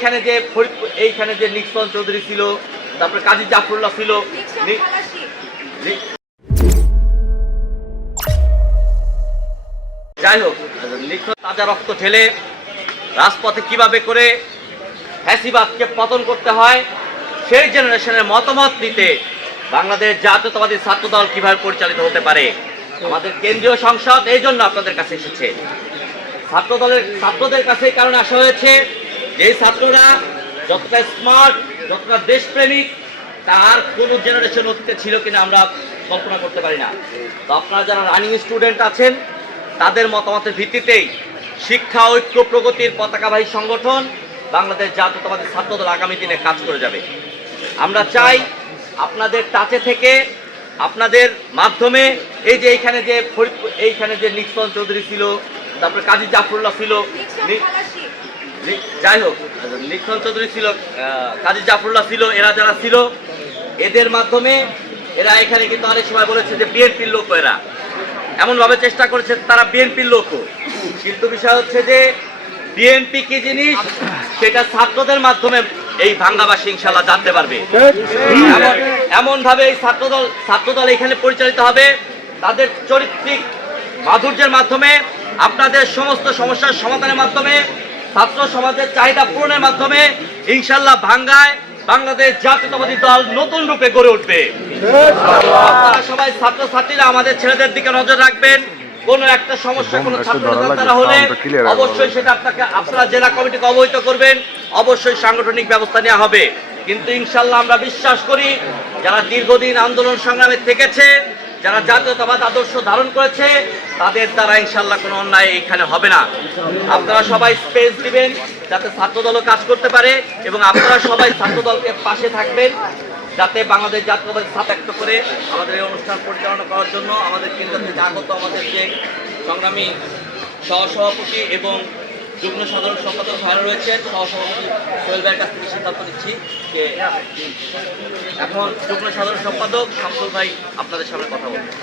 এইখানে যে এইখানে যে নিক্সন চৌধুরী ছিল, তারপরে কাজী জাফরুল্লাহ ছিল। যাই হোক, নিক্সন তাজা রক্ত ঢেলে রাজপথে কীভাবে করে ফ্যাসিবাদকে পতন করতে হয়, সেই জেনারেশনের মতামত নিতে বাংলাদেশ জাতীয়তাবাদী ছাত্রদল কীভাবে পরিচালিত হতে পারে, আমাদের কেন্দ্রীয় সংসদ এই জন্য আপনাদের কাছে এসেছে। ছাত্র দলের ছাত্রদের কাছে কারণ আসা হয়েছে এই ছাত্ররা যতটা স্মার্ট যতটা দেশপ্রেমিক, তার কোনো জেনারেশন অতীতে ছিল কিনা আমরা কল্পনা করতে পারি না। তো আপনারা যারা রানিং স্টুডেন্ট আছেন, তাদের মতামতের ভিত্তিতেই শিক্ষা, ঐক্য, প্রগতির পতাকাবাহী সংগঠন বাংলাদেশ জাতীয়তাবাদী ছাত্রদল আগামী দিনে কাজ করে যাবে। আমরা চাই আপনাদের টাচে থেকে আপনাদের মাধ্যমে এই যে এইখানে যে এইখানে যে নিক্সন চৌধুরী ছিল, তারপরে কাজী জাফরুল্লাহ ছিল যাই হোক নিক্সন চৌধুরী ছিল কাজী জাফরুল্লাহ ছিল, এরা যারা ছিল, এদের মাধ্যমে এরা এখানে কিন্তু অনেক সময় বলেছে যে বিএনপির লোক এরা। এমনভাবে চেষ্টা করেছে তারা বিএনপির লোক কিন্তু বিষয় হচ্ছে যে বিএনপি কি জিনিস, সেটা ছাত্রদের মাধ্যমে এই ভাঙ্গাবাসী ইনশাল্লাহ জানতে পারবে। এমন এমন ভাবে এই ছাত্রদল ছাত্রদল এখানে পরিচালিত হবে, তাদের চরিত্রিক মাধুর্যের মাধ্যমে, আপনাদের সমস্ত সমস্যার সমাধানের মাধ্যমে ছাত্র সমাজের চাহিদা পূরণের মাধ্যমে ইনশাল্লাহ ভাঙ্গায় বাংলাদেশ জাতীয়তাবাদী দল নতুন রূপে গড়ে উঠবে। আপনারা সবাই ছাত্রছাত্রীরা আমাদের ছেলেদের দিকে নজর রাখবেন। কোনো একটা সমস্যা কোনো ছাত্র হলে। অবশ্যই সেটা আপনাকে আপনারা জেলা কমিটিকে অবহিত করবেন। অবশ্যই সাংগঠনিক ব্যবস্থা নেওয়া হবে। কিন্তু ইনশাল্লাহ আমরা বিশ্বাস করি যারা দীর্ঘদিন আন্দোলন সংগ্রামে থেকেছে যারা জাতীয়তাবাদ আদর্শ ধারণ করেছে, তাদের দ্বারা ইনশাল্লাহ কোনো অন্যায় এখানে হবে না। আপনারা সবাই স্পেস দিবেন যাতে ছাত্রদলও কাজ করতে পারে এবং আপনারা সবাই ছাত্রদলকে পাশে থাকবেন যাতে বাংলাদেশ জাতীয়তাবাদী ব্যক্ত করে আমাদের এই অনুষ্ঠান পরিচালনা করার জন্য আমাদের কেন্দ্র থেকে আগত আমাদের যে সংগ্রামী সহসভাপতি এবং যুগ্ম সাধারণ সম্পাদক ভালো রয়েছেন। সহসভাপতি সোহেল ভাইয়ের কাছ থেকে সিদ্ধান্ত নিচ্ছি যে এখন যুগ্ম সাধারণ সম্পাদক শামসুল ভাই আপনাদের সামনে কথা বলবেন।